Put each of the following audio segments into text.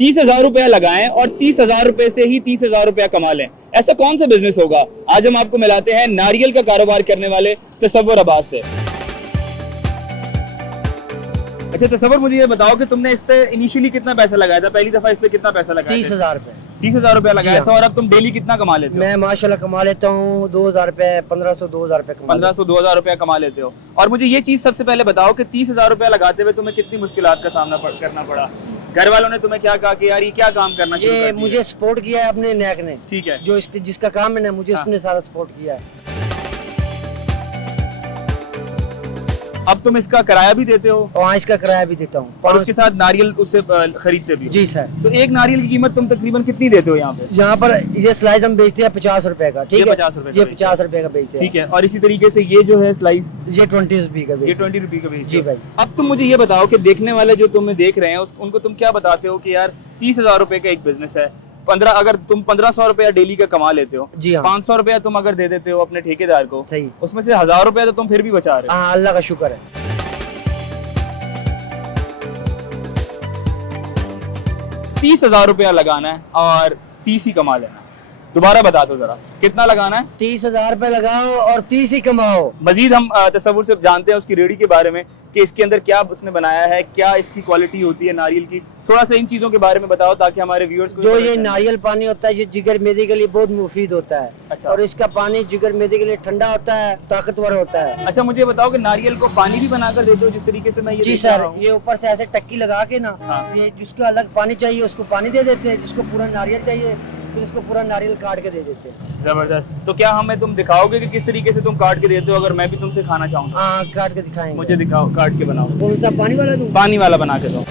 30,000 रुपया लगाएं और 30,000 रुपए से ही 30,000 रुपया कमा लें। ऐसा कौन सा बिजनेस होगा? आज हम आपको मिलाते हैं नारियल का कारोबार करने वाले तसव्वुर अब्बास से। अच्छा तसव्वुर, मुझे ये बताओ कि तुमने इस पे इनिशियली कितना पैसा लगाया था? पहली दफा इस पे कितना पैसा लगाया? 30,000 रुपए। 30,000 रुपया लगाया था। और अब तुम डेली कितना कमा लेते हो? मैं माशाल्लाह कमा लेता हूँ 2,000 रुपए, 1500 2,000 रुपए कमा 1500-2000 रुपया कमा लेते हो। और मुझे ये चीज सबसे पहले बताओ कि 30,000 रुपया लगाते हुए तुम्हें कितनी मुश्किलात का सामना करना पड़ा? घर वालों ने तुम्हें क्या कहा कि यार ये क्या काम करना शुरू कर ये दिया? मुझे सपोर्ट किया है अपने नैक ने। ठीक है। जो जिसका काम है ना, मुझे उसने सारा सपोर्ट किया है। अब तुम इसका किराया भी देते हो और इसका किराया भी देता हूँ और उसके साथ नारियल उससे खरीदते भी हो? जी सर। तो एक नारियल की कीमत तुम तकरीबन कितनी देते हो यहाँ पे? यहाँ पर ये स्लाइस हम बेचते हैं 50 रुपए का। ठीक है, 50 रुपए ये 50 रुपए का बेचते हैं। ठीक है। और इसी तरीके से ये जो है स्लाइस, ये 20 रुपए का ये बेचते 20 रुपए का बेचते जी हो। भाई। अब तुम मुझे ये बताओ कि देखने वाले जो तुम्हें देख रहे हैं उनको तुम क्या बताते हो कि यार 30,000 रुपए का एक बिजनेस है, 15 अगर तुम 1500 रुपया डेली का कमा लेते हो, जी हाँ। 500 रुपया तुम अगर दे देते हो अपने ठेकेदार को, सही, उसमें से 1000 रुपया तो तुम फिर भी बचा रहे हो। हाँ अल्लाह का शुक्र है। 30,000 रुपया लगाना है और 30 ही कमा लेना है। दोबारा बता दो जरा कितना लगाना है? 30,000 रुपए लगाओ और 30 ही कमाओ। मजीद हम तसव्वुर से जानते हैं उसकी रेडी के बारे में कि इसके अंदर क्या उसने बनाया है, क्या इसकी क्वालिटी होती है नारियल की। थोड़ा सा इन चीजों के बारे में बताओ ताकि हमारे व्यूअर्स को जो ये नारियल पानी होता है ये जिगर मेदे के लिए बहुत मुफीद होता है। अच्छा। और इसका पानी जिगर मेदे के लिए ठंडा होता है, ताकतवर होता है। अच्छा मुझे बताओ कि नारियल को पानी भी बनाकर देते हो जिस तरीके से मैं ये जी देख रहा सर, हूँ? ये ऊपर से ऐसे टक्की लगा के ना, हाँ। ये जिसको अलग पानी चाहिए उसको पानी दे देते हैं, जिसको पूरा नारियल चाहिए फिर उसको पूरा नारियल काट के दे देते हैं। जबरदस्त। तो क्या हमें तुम दिखाओगे कि किस तरीके से तुम काट के देते हो? अगर मैं भी तुमसे खाना चाहूँ हाँ काट के दिखाएंगे। मुझे दिखाओ, काट के बनाओ। कौन सा पानी वाला दूं? पानी वाला बना के दो।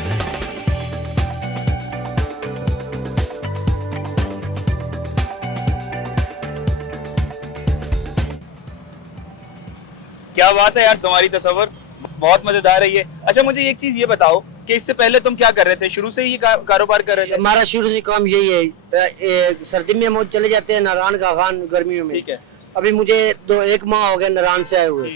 क्या बात है यार, तुम्हारी तसव्वुर बहुत मजेदार है ये। अच्छा मुझे एक चीज ये बताओ कि इससे पहले तुम क्या कर रहे थे? शुरू से ही कारोबार कर रहे थे? हमारा शुरू से काम यही है। सर्दी में हम चले जाते हैं नारायण का खान, गर्मियों में। ठीक है। अभी मुझे 1 माह हो गया नारायण से आए हुए,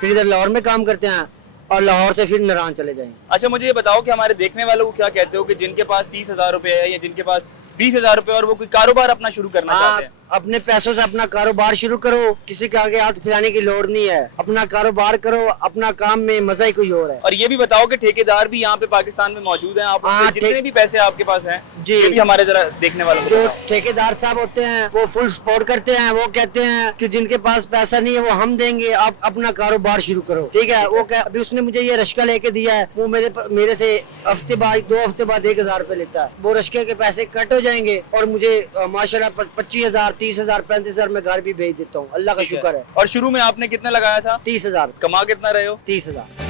फिर इधर लाहौर में काम करते हैं और लाहौर से फिर नारायण चले जाएंगे। अच्छा मुझे ये बताओ कि हमारे देखने वालों को क्या कहते हो कि जिनके पास 30,000 रुपए है या जिनके पास 20,000 रुपए और वो कोई कारोबार अपना शुरू करना चाहते हैं? अपने पैसों से अपना कारोबार शुरू करो, किसी के आगे हाथ फैलाने की लोड़ नहीं है। अपना कारोबार करो, अपना काम में मजा ही कोई और है। और ये भी बताओ कि ठेकेदार भी यहाँ पे पाकिस्तान में मौजूद हैं? आप हाँ, जितने भी पैसे आपके पास हैं जी, ये भी हमारे जरा देखने वालों को जो बताओ। ठेकेदार साहब होते हैं वो फुल सपोर्ट करते हैं। वो कहते हैं कि जिनके पास पैसा नहीं है वो हम देंगे, आप अपना कारोबार शुरू करो। ठीक है। वो अभी उसने मुझे ये रश्का लेके दिया है, वो मेरे से हफ्ते बाद 2 हफ्ते बाद 1,000 रुपए लेता है। वो रश्के के पैसे कट हो जाएंगे और मुझे माशाल्लाह 25,000 30,000 35,000 में घर भी भेज देता हूँ। अल्लाह का शुक्र है। और शुरू में आपने कितना लगाया था? 30,000। कमा कितना रहे हो? 30,000।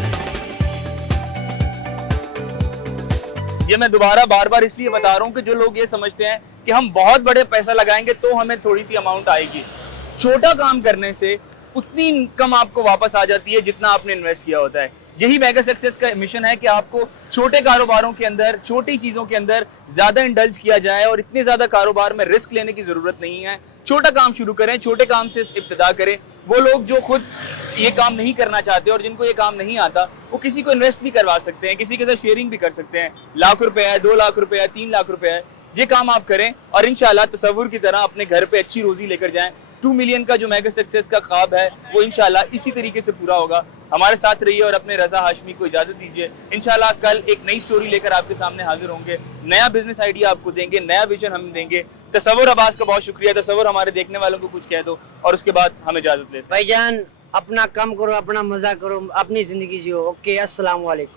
ये मैं दोबारा बार बार इसलिए बता रहा हूँ कि जो लोग ये समझते हैं कि हम बहुत बड़े पैसा लगाएंगे तो हमें थोड़ी सी अमाउंट आएगी। छोटा काम करने से उतनी इनकम आपको वापस आ जाती है जितना आपने इन्वेस्ट किया होता है। यही मेगा सक्सेस का मिशन है कि आपको छोटे कारोबारों के अंदर, छोटी चीजों के अंदर ज्यादा इंडल्ज किया जाए और इतने ज्यादा कारोबार में रिस्क लेने की जरूरत नहीं है। छोटा काम शुरू करें, छोटे काम से इब्तिदा करें। वो लोग जो खुद ये काम नहीं करना चाहते और जिनको ये काम नहीं आता, वो किसी को इन्वेस्ट भी करवा सकते हैं, किसी के साथ शेयरिंग भी कर सकते हैं। लाख रुपए है, 2 लाख रुपए है, 3 लाख रुपए है, ये काम आप करें और इंशाल्लाह तसव्वुर की तरह अपने घर पे अच्छी रोजी लेकर जाएं। 2 मिलियन का जो मेगा सक्सेस का ख्वाब है वो इंशाल्लाह इसी तरीके से पूरा होगा। हमारे साथ रहिए और अपने रजा हाशमी को इजाजत दीजिए। इंशाल्लाह कल एक नई स्टोरी लेकर आपके सामने हाजिर होंगे, नया बिजनेस आइडिया आपको देंगे, नया विजन हम देंगे। तसव्वुर अब्बास का बहुत शुक्रिया। तसव्वुर हमारे देखने वालों को कुछ कह दो और उसके बाद हम इजाजत लेते हैं। भाईजान अपना काम करो, अपना मजा करो, अपनी जिंदगी जियो। ओके, अस्सलाम वालेकुम।